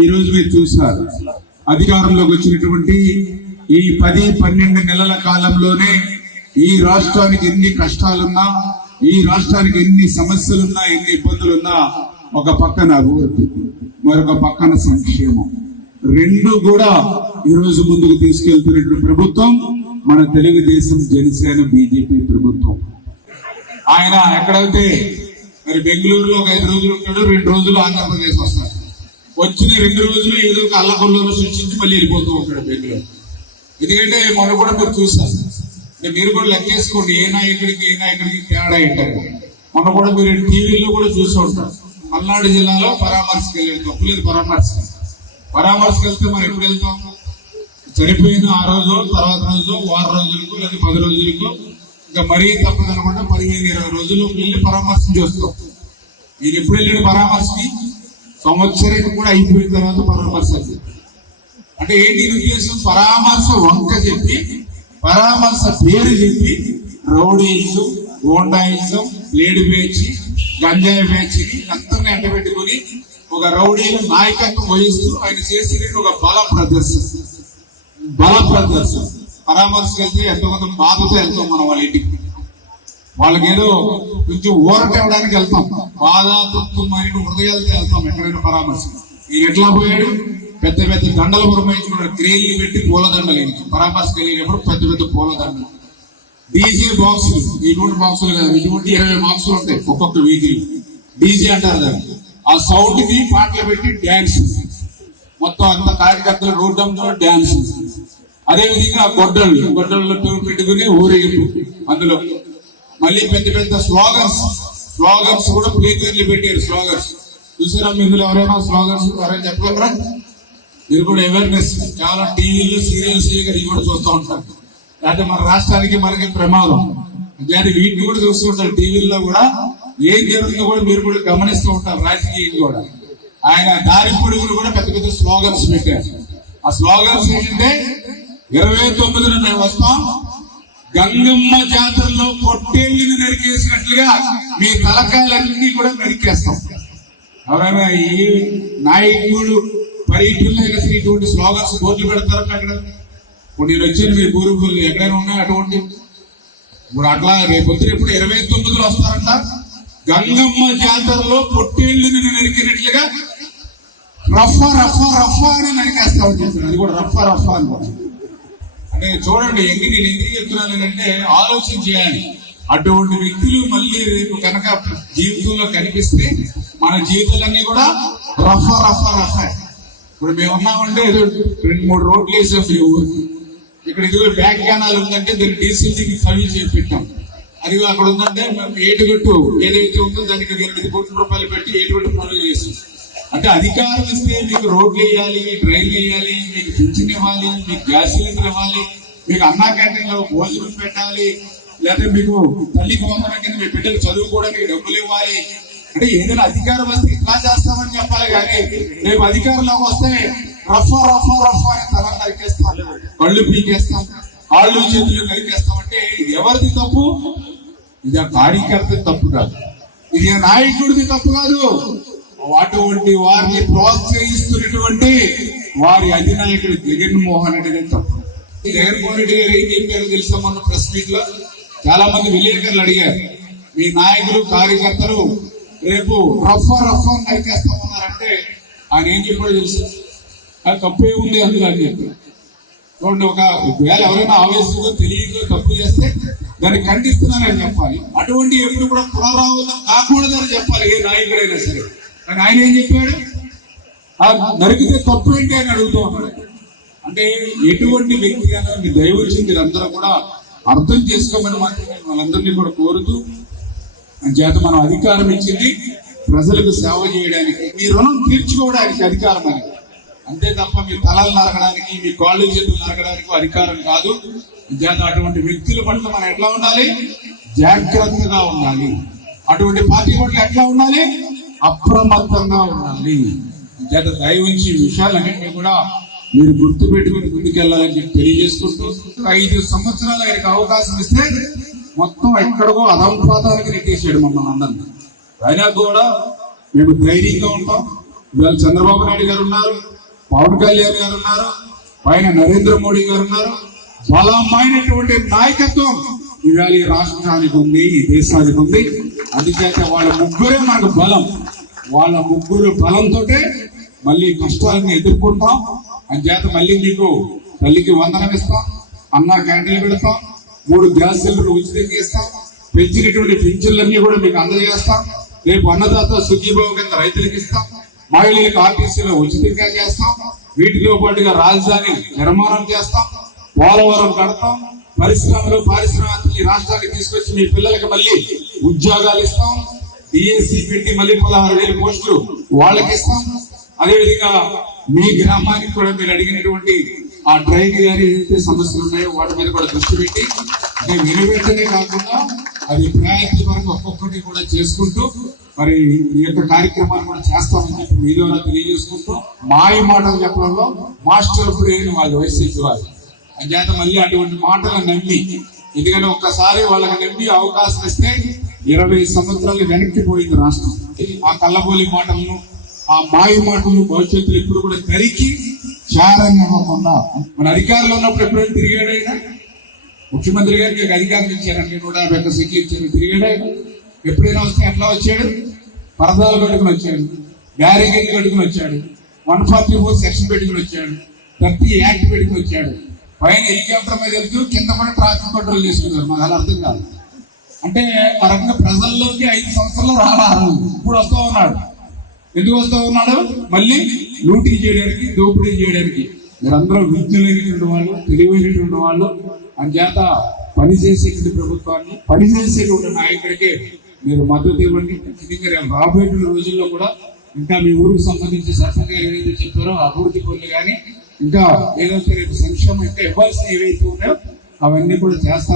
ఈరోజు మీరు చూస్తారు. అధికారంలోకి వచ్చినటువంటి ఈ పది పన్నెండు నెలల కాలంలోనే ఈ రాష్ట్రానికి ఎన్ని కష్టాలున్నా ఈ రాష్ట్రానికి ఎన్ని సమస్యలున్నా ఎన్ని ఇబ్బందులున్నా ఒక పక్కన అభివృద్ధి మరొక పక్కన సంక్షేమం. రెండు కూడా ఈ రోజు ముందుకు తీసుకెళ్తున్నటువంటి ప్రభుత్వం మన తెలుగుదేశం జనసేన బీజేపీ ప్రభుత్వం. ఆయన ఎక్కడైతే మరి బెంగళూరులో ఒక ఐదు రోజులు ఉంటాడు రెండు రోజులు ఆంధ్రప్రదేశ్ వస్తాడు. వచ్చిన రెండు రోజులు ఏదో ఒక అల్లకొల్లలో సృష్టించి మళ్ళీ వెళ్ళిపోతూ ఉంటాడు బెంగళూరు ఎందుకంటే మొన్న కూడా మీరు చూస్తారు మీరు కూడా లెక్కేసుకోండి ఏ నాయకుడికి ఏ నాయకుడికి తేడా ఏంటారు మొన్న కూడా మీరు టీవీల్లో కూడా చూసి ఉంటారు. పల్నాడు జిల్లాలో పరామర్శకు వెళ్ళారు తప్పులేదు పరామర్శ పరామర్శకు. వెళ్తే మనం ఎప్పుడు వెళ్తాం? చనిపోయిన ఆ రోజు తర్వాత రోజు వారం రోజులకు లేదా పది రోజులకు ఇంకా మరీ తప్పదనకుండా పదిహేను ఇరవై రోజులు వెళ్ళి పరామర్శం చేస్తాం. మీరు ఎప్పుడు వెళ్ళాడు పరామర్శకి? సంవత్సరం కూడా అయిపోయిన తర్వాత పరామర్శ అంటే ఏంటి ఉద్దేశం? పరామర్శ వంక చెప్పి పరామర్శ పేరు చెప్పి రౌడీయిజం గోండాయిజం లేడి పేచి గంజాయి పేచిని అందరిని ఎండబెట్టుకుని ఒక రౌడీల నాయకత్వం వహిస్తూ ఆయన చేసిన ఒక బల ప్రదర్శన. బల ప్రదర్శన. పరామర్శకు వెళ్తే ఎంతో కొంత బాధతో వెళ్తాం మనం వాళ్ళ ఇంటికి. వాళ్ళకి ఏదో కొంచెం ఊరట ఇవ్వడానికి వెళ్తాం. బాధ హృదయాలతో వెళ్తాం ఎక్కడైనా పరామర్శం. ఈయన ఎట్లా పోయాడు? పెద్ద పెద్ద దండలు పురమాయించుకున్నాడు. క్రేన్లు పెట్టి పూలదండలు ఈయనకి పరామర్శకు వెళ్ళినప్పుడు పెద్ద పెద్ద పూలదండలు. డీజే బాక్సులు. ఇటువంటి బాక్సులు కాదు ఇటువంటి ఇరవై బాక్సులు ఉంటాయి ఒక్కొక్క వీధిలో. డీజే అంటారు దాన్ని. ఆ సౌండ్కి పాటలు పెట్టి డ్యాన్స్ మొత్తం అంత కార్యకర్తలు రోడ్డంతో డ్యాన్స్ అదేవిధంగా గొడ్డళ్ళు. గొడ్డళ్ళు పెట్టుకుని ఊరేగింపు. అందులో మళ్ళీ పెద్ద పెద్ద స్లోగన్స్ స్లోగన్స్ కూడా ప్లేకర్లు పెట్టారు స్లోగన్స్. చూసారా మీ ఎవరైనా స్లోగన్స్ ఎవరైనా చెప్పగలరా? మీరు కూడా అవేర్నెస్ చాలా టీవీలు సీరియల్స్ ఇవి కూడా చూస్తూ ఉంటారు. లేకపోతే మన రాష్ట్రానికి మనకి ప్రమాదం. కానీ వీటిని కూడా చూస్తూ ఉంటారు. టీవీల్లో కూడా ఏం జరుగుతుందో కూడా మీరు కూడా గమనిస్తూ ఉంటారు రాజకీయం కూడా. ఆయన దారి పొడుగులు కూడా పెద్ద పెద్ద స్లోగన్స్ పెట్టారు. ఆ స్లోగన్స్ ఏంటంటే ఇరవై తొమ్మిదిన మేము వస్తాం గంగమ్మ జాతరలో పొట్టేళ్ళని నరికేసినట్లుగా మీ తలకాయలన్నీ కూడా నరికేస్తాం. ఎవరైనా ఈ నాయకుడు పర్యటనలో కలిసి ఇటువంటి స్లోగన్స్ బోర్డులు పెడతారు అక్కడ? ఇప్పుడు నేను వచ్చాను మీ పూర్వీకులు ఎక్కడైనా ఉన్నాయి అటువంటి? ఇప్పుడు అట్లా రేపు వచ్చిన ఇప్పుడు ఇరవై తొమ్మిదిలో వస్తారంట. గంగమ్మ జాతరలో పొట్టేళ్ళని నరికినట్లుగా రఫ రఫ రఫ అని నరికేస్తా ఉంటుంది అది కూడా రఫ రఫ అని నేను చూడండి ఎంగి నేను ఎందుకు చెప్తున్నాను అంటే ఆలోచన చేయాలి. అటువంటి వ్యక్తులు మళ్ళీ రేపు కనుక జీవితంలో కనిపిస్తే మన జీవితాలన్నీ కూడా రఫ రఫ రఫ. ఇప్పుడు మేము ఉన్నామంటే ఏదో రెండు మూడు రోడ్లు వేసాం ఈ ఊరికి ఇక్కడ ఇదిగో బ్యాక్ కెనాల్ ఉందంటే దీన్ని డీసీజీకి సర్వీస్ చేసి అది అక్కడ ఉందంటే మేము ఏటుగట్టు ఏదైతే ఉందో దానికి ఎనిమిది కోట్ల రూపాయలు పెట్టి ఏటుగట్టు పనులు చేసాం. అంటే అధికారం ఇస్తే మీకు రోడ్లు వేయాలి డ్రైన్లు వేయాలి మీకు పింఛన్ ఇవ్వాలి మీకు గ్యాస్ సిలిండర్ ఇవ్వాలి మీకు అన్నా క్యాంటీన్లో భోజనం పెట్టాలి లేదా మీకు తల్లికి వందన కింద మీ బిడ్డలు చదువుకోవడానికి డబ్బులు ఇవ్వాలి. అంటే ఏదైనా అధికారం వస్తే ఇట్లా చేస్తామని చెప్పాలి కానీ రేపు అధికారంలోకి వస్తే రఫా రఫా రఫా అని తల నరికేస్తాం కళ్ళు పీకేస్తాం. కాళ్ళు చేతులు నరికేస్తాం అంటే ఇది ఎవరిది తప్పు? ఇది ఆ కార్యకర్త తప్పు కాదు. ఇది నాయకుడిది తప్పు కాదు. అటువంటి వారిని ప్రోత్సహిస్తున్నటువంటి వారి అధినాయకుడు జగన్మోహన్ రెడ్డి గారి తప్పు జగన్మోహన్ రెడ్డి గారు ఏం చెప్పారో తెలుసా మొన్న ప్రెస్ మీట్లో? చాలా మంది విలేకరులు అడిగారు. మీ నాయకులు కార్యకర్తలు రేపు రఫ్ రఫ్ అని నరికేస్తామన్నారంటే ఆయన ఏం చెప్పాడో తెలుసు? అది తప్పు ఏముంది అందులో అని చెప్పారు. చూడండి ఒక వేళ ఎవరైనా ఆవేశంగా తెలియక తప్పు చేస్తే దాన్ని ఖండిస్తున్నానని చెప్పాలి. అటువంటి ఎప్పుడు కూడా పునరావృతం కాకూడదని చెప్పాలి ఏ నాయకుడైనా సరే. కానీ ఆయన ఏం చెప్పాడు? ఆ నరికితే తప్పు ఏంటి అని అడుగుతూ ఉన్నాడు. అంటే ఎటువంటి వ్యక్తి అయినా మీ దయవచ్చి మీరందరూ కూడా అర్థం చేసుకోమని మాత్రం నేను వాళ్ళందరినీ కూడా కోరుతూ చేత మనం అధికారం ఇచ్చింది ప్రజలకు సేవ చేయడానికి మీ రుణం తీర్చుకోవడానికి అధికారం అని అంతే తప్ప మీ తలలు నరకడానికి మీ కాళ్ళు చేతులు నరకడానికి అధికారం కాదు. చేత అటువంటి వ్యక్తుల పట్ల మనం ఎట్లా ఉండాలి? జాగ్రత్తగా ఉండాలి. అటువంటి పార్టీ పట్ల ఎట్లా ఉండాలి? అప్రమత్తంగా ఉండాలి. చేత దయవించి విషయాలన్నింటినీ కూడా మీరు గుర్తు పెట్టుకుని ముందుకెళ్ళాలని చెప్పి తెలియజేసుకుంటూ ఐదు సంవత్సరాలు ఆయనకు అవకాశం ఇస్తే మొత్తం ఎక్కడికో అధంపాతానికి నెట్టేసాడు మమ్మల్ని అందరినీ. అయినా కూడా మేము ధైర్యంగా ఉంటాం. ఇవాళ చంద్రబాబు నాయుడు గారు ఉన్నారు పవన్ కళ్యాణ్ గారు ఉన్నారు పైన నరేంద్ర మోడీ గారు ఉన్నారు. బలమైనటువంటి నాయకత్వం ఇవాళ ఈ రాష్ట్రానికి ఉంది ఈ దేశానికి ఉంది. అందుచేత వాళ్ళ ముగ్గురే మనకు బలం. వాళ్ళ ముగ్గురు బలంతో మళ్ళీ కష్టాలను ఎదుర్కొంటాం. అందుచేత మళ్ళీ మీకు తల్లికి వందనం ఇస్తాం అన్న క్యాంటీన్ పెడతాం మూడు గ్యాస్ సిలిండర్ ఉచితంగా ఇస్తాం పెంచినటువంటి పింఛన్లన్నీ కూడా మీకు అందజేస్తాం. రేపు అన్నదాత సుఖీభావ కింద రైతులకు ఇస్తాం మహిళలకు ఆర్టీసీలో ఉచితంగా చేస్తాం వీటితో పాటుగా రాజధాని నిర్మాణం చేస్తాం పోలవరం కడతాం పరిశ్రమలు పారిశ్రామిక రాష్ట్రానికి తీసుకొచ్చి మీ పిల్లలకి మళ్ళీ ఉద్యోగాలు ఇస్తాం. డిఎస్సి పెట్టి మళ్ళీ పదహారు వేల పోస్టులు వాళ్ళకి ఇస్తాం. అదేవిధంగా మీ గ్రామానికి కూడా మీరు అడిగినటువంటి ఆ డ్రైన్ గారి ఏదైతే సమస్యలు ఉన్నాయో వాటి మీద కూడా దృష్టి పెట్టి అంటే వెనువెంటనే కాకుండా అది ప్రయారిటీ వరకు ఒక్కొక్కటి కూడా చేసుకుంటూ మరి ఈ యొక్క కార్యక్రమాన్ని కూడా చేస్తామని చెప్పి మీ ద్వారా తెలియజేసుకుంటూ మాయ మాటలు చెప్పడంలో మాస్టర్ బ్రెయిన్ వాళ్ళు వయసు వాళ్ళు. అంచేత మళ్ళీ అటువంటి మాటలు నమ్మి ఎందుకంటే ఒక్కసారి వాళ్ళకి నమ్మి అవకాశం ఇస్తే ఇరవై సంవత్సరాలు వెనక్కి పోయింది రాష్ట్రం. ఆ కళ్ళబోలి మాటలను ఆ మాయ మాటలు భవిష్యత్తులో ఇప్పుడు కూడా తరికి చారంగకుండా మన అధికారంలో ఉన్నప్పుడు ఎప్పుడైనా తిరిగాడైనా? ముఖ్యమంత్రి గారికి మీకు అధికారం ఇచ్చారండి నూట యాభై ఒక్క సీట్లు ఇచ్చారు తిరిగాడు ఎప్పుడైనా వస్తే ఎట్లా వచ్చాడు? పరదాలు కట్టుకుని వచ్చాడు బ్యారికేడ్ కట్టుకుని వచ్చాడు వన్ ఫార్టీ ఫోర్ సెక్షన్ పెట్టుకుని వచ్చాడు థర్టీ యాక్ట్ పెట్టుకుని వచ్చాడు. పైన హెలికాప్టర్ మీద వెళ్తూ కింద పడి ట్రాఫిక్ కంట్రోల్ చేసుకున్నారు. మాకు అలా అర్థం కాదు. అంటే ఆ రకంగా ప్రజల్లోకి ఐదు సంవత్సరాలు రావాలి ఇప్పుడు వస్తూ ఉన్నాడు. ఎందుకు వస్తూ ఉన్నాడు? మళ్ళీ లూటీ చేయడానికి దోపిడీ చేయడానికి. మీరందరూ విద్యులైనటువంటి వాళ్ళు తెలివైనటువంటి వాళ్ళు. అంచేత పనిచేసేటువంటి ప్రభుత్వాన్ని పనిచేసేటువంటి నాయకుడికి మీరు మద్దతు ఇవ్వండి. ఖచ్చితంగా రేపు రాబోయే రోజుల్లో కూడా ఇంకా మీ ఊరికి సంబంధించి సర్పంచ్ గారు ఏదైతే చెప్పారో అభివృద్ధి పనులు కానీ ఇంకా ఏదైతే రేపు సంక్షేమం ఇంకా ఇవ్వాల్సిన ఏవైతే ఉన్నాయో అవన్నీ కూడా చేస్తాం